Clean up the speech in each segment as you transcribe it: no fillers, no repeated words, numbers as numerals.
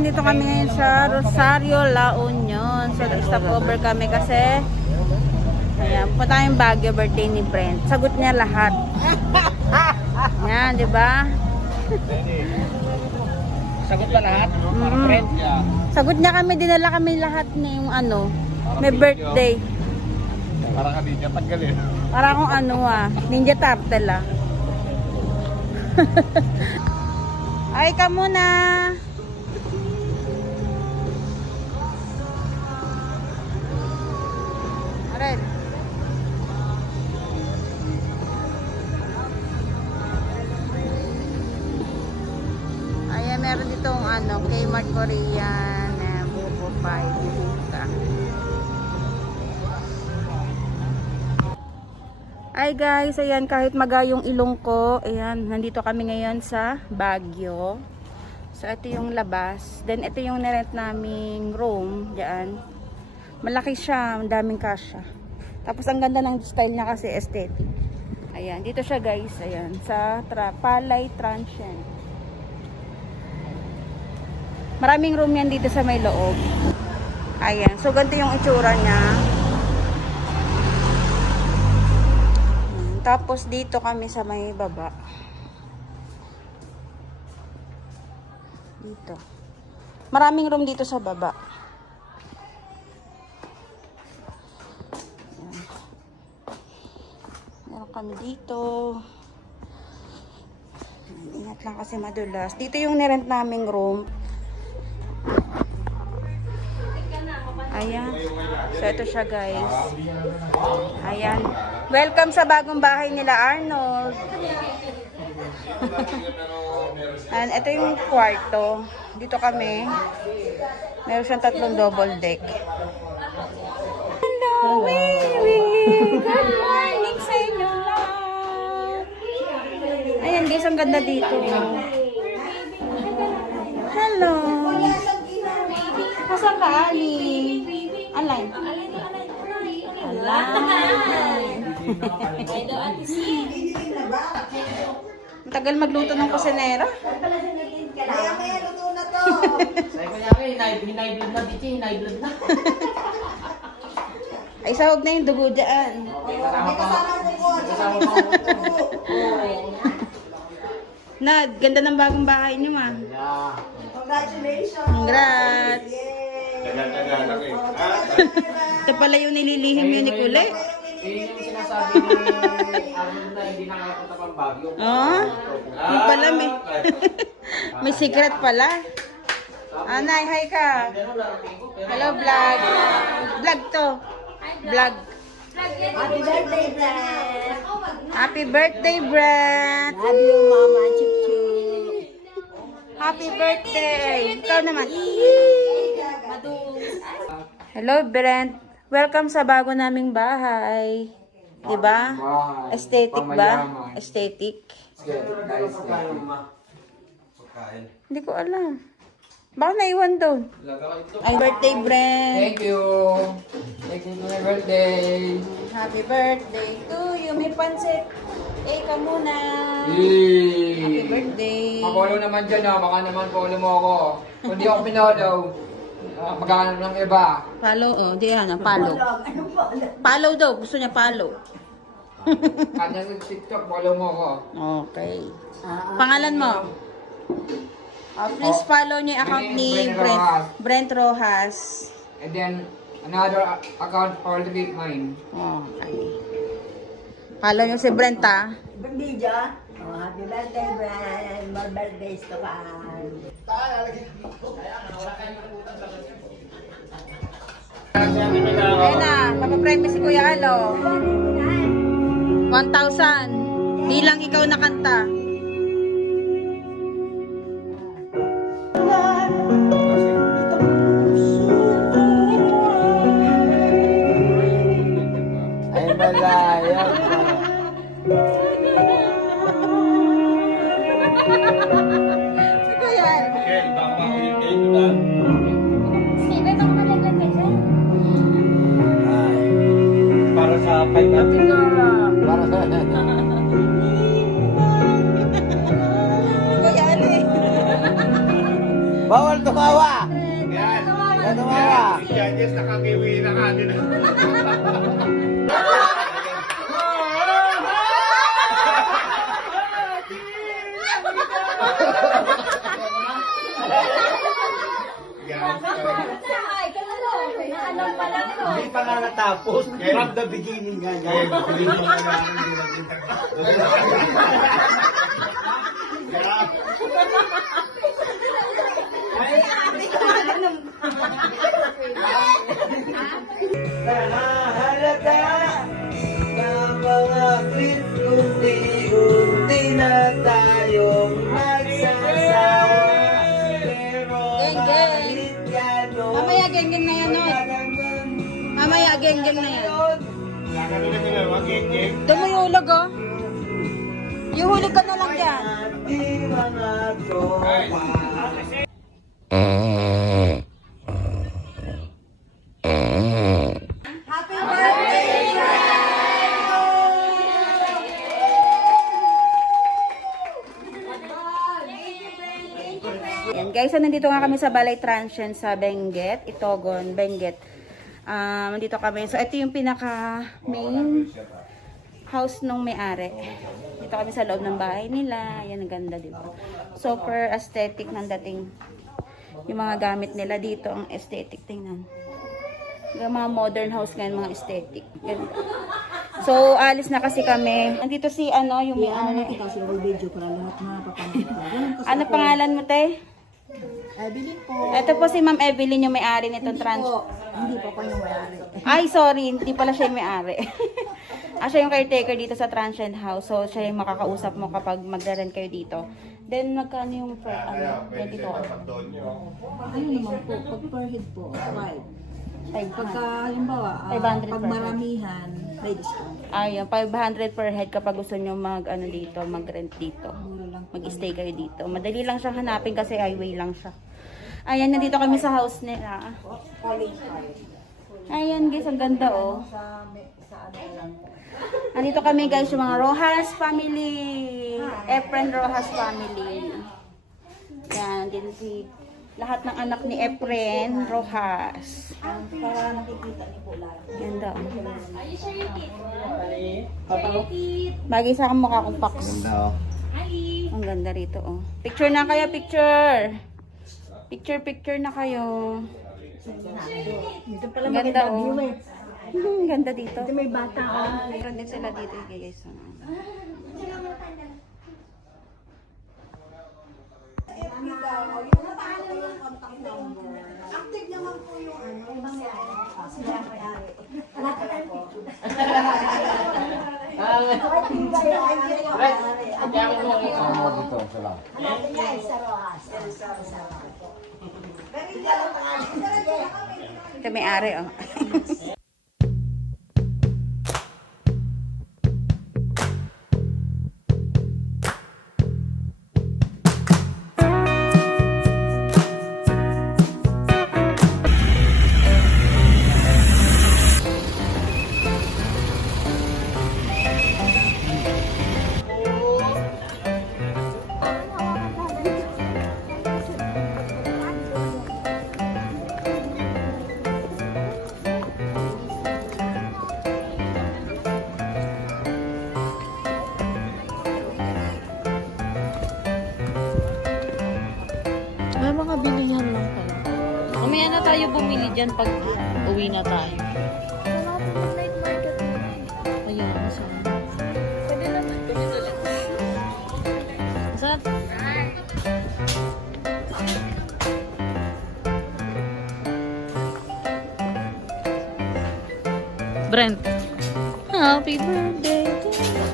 nandito kami ngayon sa Rosario, La Union. So, stop over kami kasi ayan, punta tayong Baguio, birthday ni Brent. Sagot niya lahat. Yan, di ba? Sagot ba lahat? Para friend? Yeah. Sagot niya kami, dinala kami lahat na yung ano, may birthday. Para ka ninja tanggalin. Para akong ano Ninja Turtle Ay, ka muna. Aral. Ayan, meron ditong ano, Kmart Korean na buko pie. Bibita. Hi guys, ayan, kahit magayong ilong ko, ayan, nandito kami ngayon sa Baguio. So, ito yung labas. Then, ito yung nirent naming room, diyan. Malaki siya, ang daming kasya. Tapos, ang ganda ng style niya kasi aesthetic. Ayan, dito siya guys, ayan, sa Palay Transient. Maraming room yan dito sa may loob. Ayan, so ganito yung itsura niya. Tapos dito kami sa may baba. Dito. Maraming room dito sa baba. Ayan. Meron kami dito. Ingat lang kasi madulas. Dito yung nirent naming room. Ayan. So, ito siya guys. Ayan. Welcome sa bagong bahay nila Arnold. And ito yung kwarto. Dito kami. Meron siyang 3 double deck. Hello, Willie! Good morning sa inyo lahat! Ayan guys, ang ganda dito. Hello! Kasang ka, Ali? Alay. Tagal magluto ng kusinera. Kaya may luto na to. Sabi ko niya, hinay-blood na dito, hinay-blood na. Ay, sahog na yung dugo dyan. May kasama ko po. Kasama ko. Nad, ganda ng bagong bahay niyo, ma. Yeah. Congratulations. Congrats. Tagal-tagal lang eh. Ito pala yung nililihim yun ni Kule. Yun yung sinasabi ni Arnold na hindi nakakapunta pang Baguio. Oh, yung pala may, may secret pala. Anay, hi ka. Hello, vlog. Vlog to. Vlog. Happy birthday, Brad. Happy birthday, Brent. Love you, Mama. Chup chup. Happy birthday. Ikaw naman. Hello, Brent. Welcome sa bago naming bahay. Diba? Aesthetic ba? Aesthetic. Hindi ko alam. Baka naiwan doon. Ay, birthday, Brent. Thank you. Thank you for my birthday. Happy birthday to you. May pansit. Eh, ka muna. Yay! Happy birthday. Mag-follow naman dyan baka naman follow mo ako. Kung di ako pinollow, magkakaroon ng iba. Follow, oh. Di yan, follow. Follow daw. Gusto niya follow. Kanya sa TikTok, follow mo ako. Okay. Pangalan mo? Please follow niyo yung account ni Brent Rojas. And then, another account for the big mine. Okay. Follow niyo si Brent, ha? Video. Oh, happy birthday, Brad. More birthdays to come. Ayun na, papapremyo si Kuya Alo. 1,000. Di lang ikaw nakanta. Ay, malaya pa. Si Kuya. Para sa 5 Para sa... Kuya Ali. Bawal tumawa! Yan. Bawal tumawa! Si Judges, nakakiwi na kagad. Hindi pa nga natapos. From the beginning nga yan. Nahahalata na mga clip unti-unti na tayong magsasawa. Pero Geng, geng. kahit gano'n, Mamaya geng-geng na yan, Noy. Mamaya geng-geng na yan. Nakakalimutan nyo naman, geng-geng. Dumuyulog, oh. Ihulog ka na lang yan. di mga tropa. Yan guys, so nandito nga kami sa Balay Transient sa Benguet, Itogon, Benguet. Nandito kami. So ito yung pinaka main house nung may-ari. Dito kami sa loob ng bahay nila. Yan, ang ganda, di ba? Super aesthetic ng dating. Yung mga gamit nila dito, ang aesthetic. Tingnan. Yung mga modern house ngayon, mga aesthetic. Ganda. So, alis na kasi kami. Nandito si, ano, yung may-ari. Ikaw siguro video para lahat na papamit ko. Ganun kasi Ano pangalan mo, te? Evelyn po. Ito po si Ma'am Evelyn, yung may-ari nitong trans. Hindi po ako yung mayari. Ay, sorry. Hindi pala siya yung may-ari. Siya yung caretaker dito sa transient house. So, siya yung makakausap mo kapag magre-rent kayo dito. Then, magkano yung per, dito? Ano naman po, pag per head po, 5. Pagka, halimbawa, 500 pag per maramihan, may discount. Ayun, 500 per head kapag gusto nyo mag-rent dito. Mura lang. Mag-stay kayo dito. Madali lang siyang hanapin kasi highway lang siya. Ayan, nandito kami sa house nila. Ayan guys, ang ganda oh. Nandito kami guys, yung mga Rojas family. Efren Rojas family. Yan, din si lahat ng anak ni Efren Rojas. Para nakikita niyo po lahat. Ganda oh. Bagay sa akin mukha kong Pax. Ang ganda rito oh. Picture na kayo, picture. Picture na kayo. Dito pala Ganda, maganda oh. view eh. Ganda dito. Dito may bata oh. Meron din sila dito guys. Active naman po yung ano, ibang sila may-ari. Ito may ari oh. May mga bilihan lang pala. Mamaya na tayo bumili dyan pag uwi na tayo. Ayan, saan? Pwede naman. Saan? Brent. Happy birthday to you.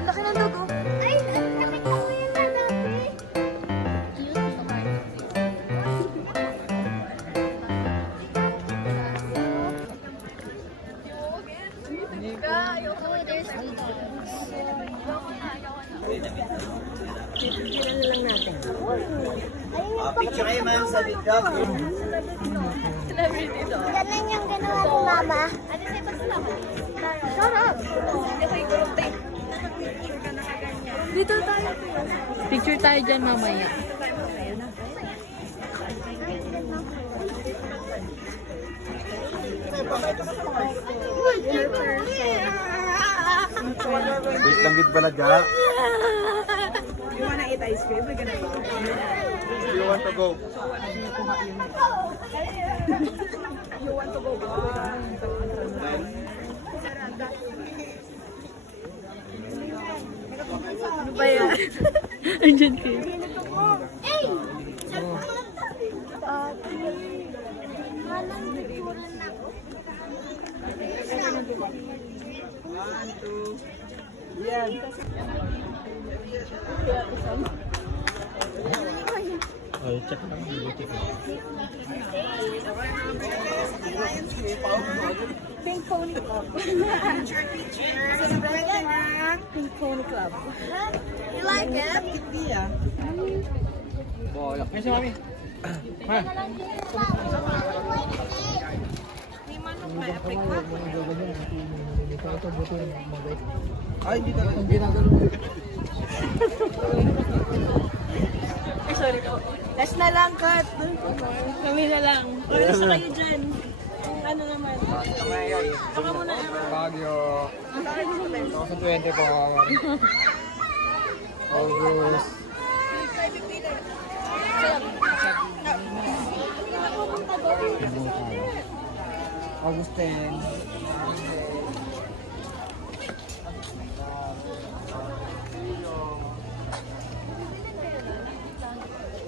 Laki ng dugo. Ay, nakita ko yun na dati. Picture kayo ma'am sa TikTok. Ganun yung ginawa ko, mama. Sarap. Dito tayo. Picture tayo dyan mamaya. Wait lang gid bala ja. You wanna eat ice cream? We're gonna eat. You want to go? Andyan kayo. Pink Pony Club. Picture. Pink Pony Club. You like it? Yeah. Bola. Kasi mami. Ha? Ay, hindi talaga. Last na lang, cut. Kami na lang. Oras na kayo dyan. Ano naman? Baka muna. Baguio. 2020 po. August. August 10.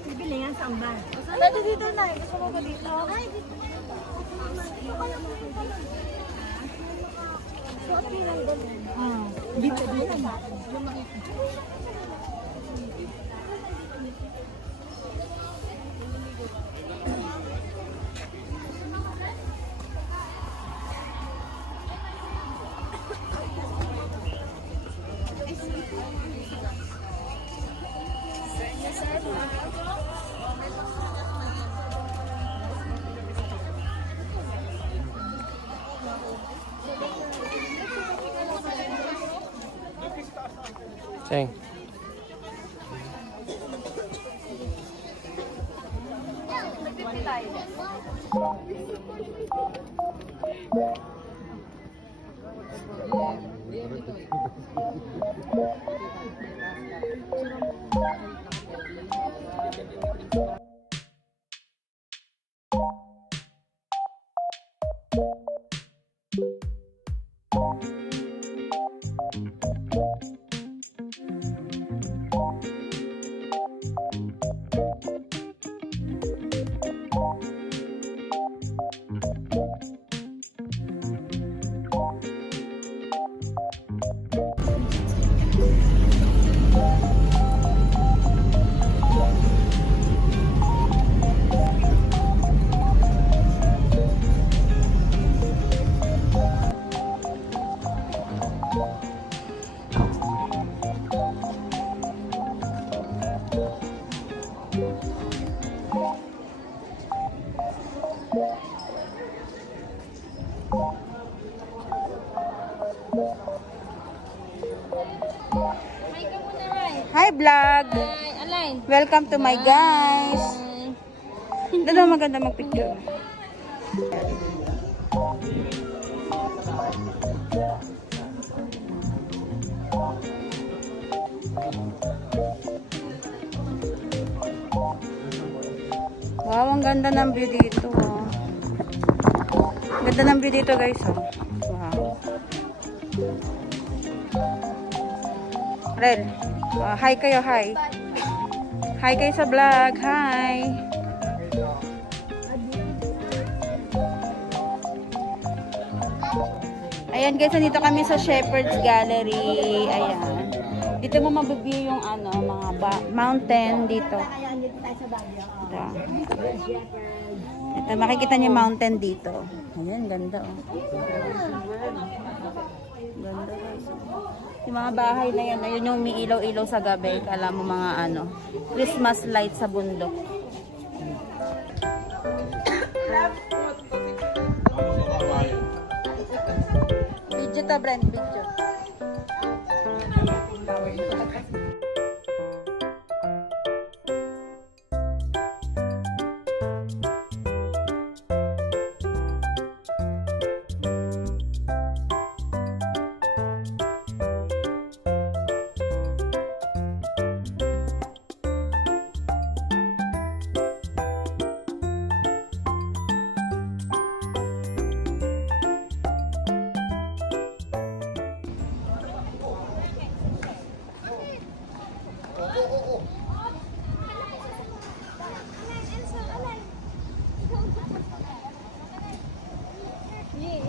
Bibili nga samba. Dito dito na. Gusto mo ba dito? Ay, dito. Dito. Sing. Hi vlog! Alain. Welcome to my guys! Dalawa maganda magpicture. Wow, ang ganda ng view dito. Oh. Ganda ng view dito guys. Oh. Wow. Rel, hi kayo, hi. Hi kayo sa vlog, hi. Ayan guys, nandito kami sa Shepherd's Gallery. Ayan. Dito mo mabibigay yung ano, mga mountain dito. Ito. Ito, makikita niyo mountain dito. Ayan, ganda oh. Ganda guys. Yung mga bahay na yan, ayun yung umiilaw-ilaw sa gabi. Kala mo mga ano, Christmas light sa bundok. Video to, Brent, video.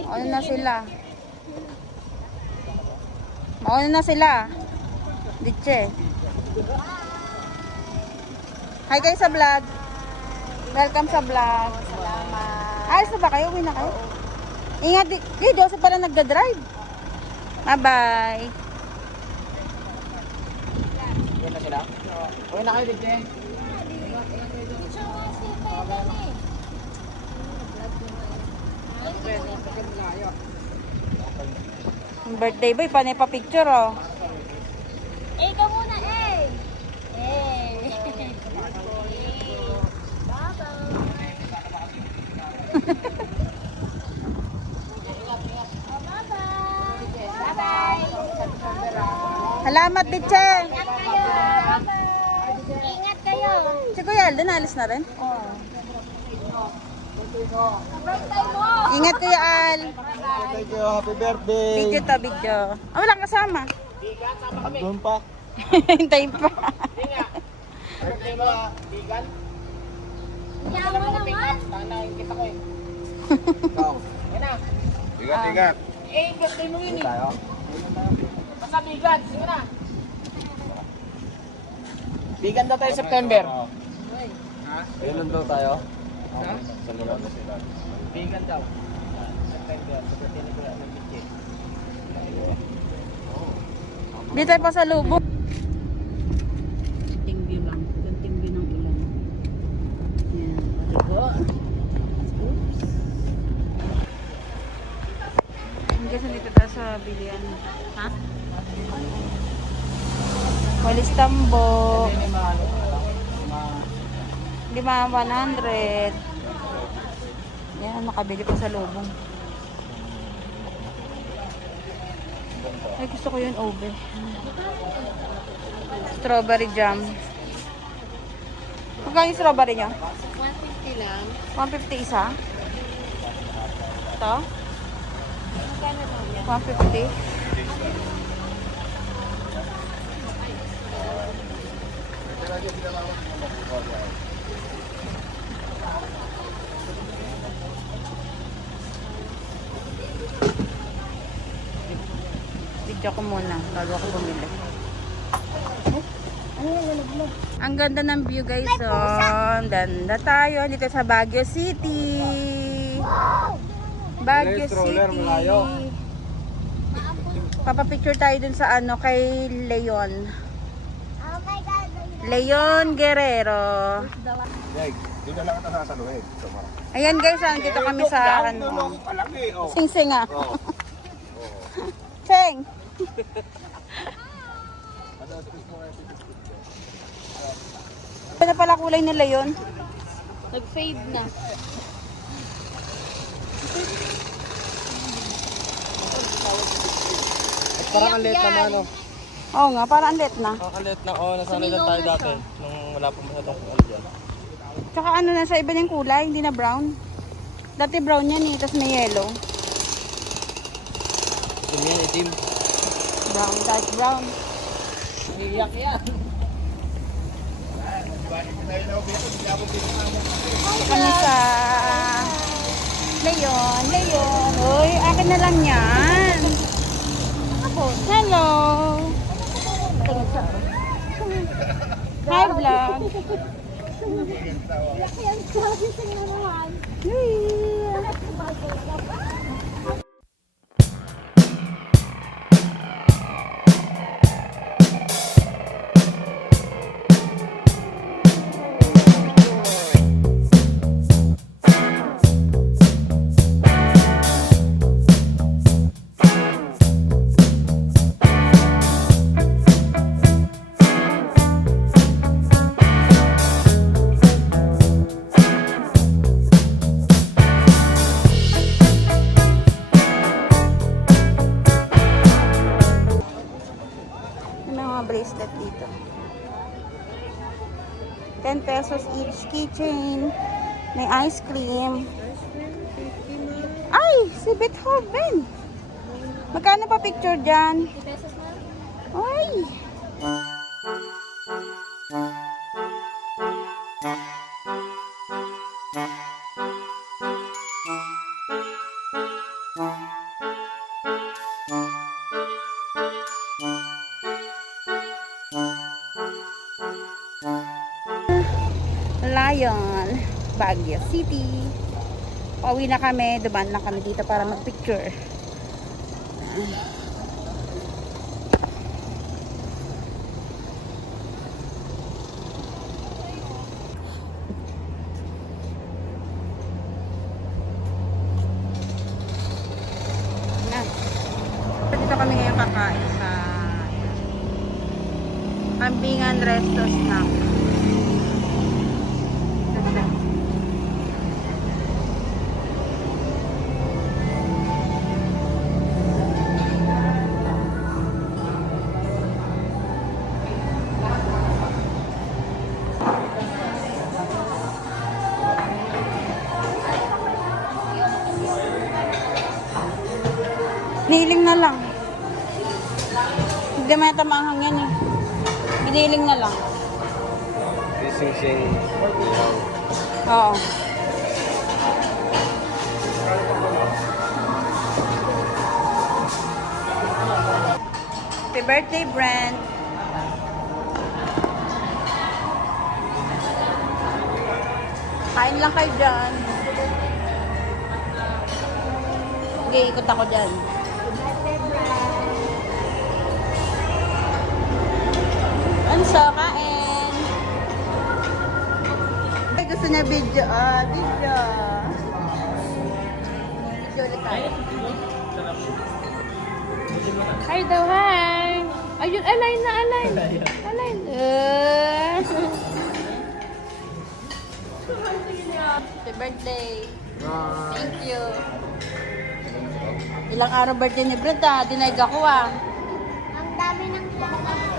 Mauna na sila. Mauna na sila. Diche. Hi guys sa vlog. Welcome sa vlog. Salamat. Ayos na ba kayo? Uwi na kayo? Ingat. Joseph pala nagda-drive. Bye-bye. Uwi na sila? Uwi na kayo, Dije. Ang birthday boy, panay pa picture oh. Eh, ikaw muna, eh. Eh. Salamat, Diche. Ingat kayo. Si Kuya Alden, alis na rin? Oo. Ingat Kuya Al. Thank you. Happy birthday. Video to, video. Ah, walang kasama. Andun pa. Hintayin pa. Yawa naman. Ingat, ingat. Bigan daw tayo September. Kailan daw tayo? Bigan daw. September. Dito tayo pa sa lubong. Kunting view lang. Kunting view ng ulan. Yan. Paligo. Oops. Hanggang sa dito tayo sa bilian. Ha? Walis Tambo. 5,100. Yan, makabili pa sa lubong. Ay, gusto ko yun ube. Strawberry jam. Magkano yung strawberry nyo? 150 lang. 150 isa? Ito? Magkano daw yan? 150? Video ko muna bago ako bumili. Ang ganda ng view guys. Oh, ganda tayo dito sa Baguio City. Baguio City. Papapicture tayo dun sa ano kay Leon. Oh my God. Leon Guerrero. Yay, doon na lang ito sa Luweg. Ayan guys, dito kami sa ano. Palaki, oh. Sing-sing ah. Sing. Ano pala kulay nila yun? Nag-fade na. Parang ang late naman, no? Oo nga, parang ang lit na. Ang late na, nasanay lang tayo dati. Nung wala pa masyadong ano dyan. Tsaka ano na sa iba yung kulay, hindi na brown. Dati brown yan eh, tapos may yellow. Itim yan, itim. Brown, dark brown. Iyak yan. Kami sa Leon, Leon. Uy, akin na lang yan. Hello. Hi vlog. Hey. 10 pesos each keychain. May ice cream. Ay, si Beethoven. Magkano pa picture dyan? 50 pesos na. Ay. Lion, Baguio City. Pauwi na kami, dumaan lang kami dito para mag-picture. Na. Dito kami ngayon kakain sa Kambingan Resto Snack. Biniling na lang. Hindi may tamahang yan eh. Biniling na lang. Sing-sing. Oo. Happy birthday, Brent. Kain lang kayo dyan. Sige, ikot ako dyan. Anso, kain. Ay, gusto niya video. Video. Video ulit tayo. Hi daw, hi! Ayun, align na, align! Align! Happy birthday. Thank you. Ilang araw birthday ni Brent Dinaig ako Ang dami ng laman.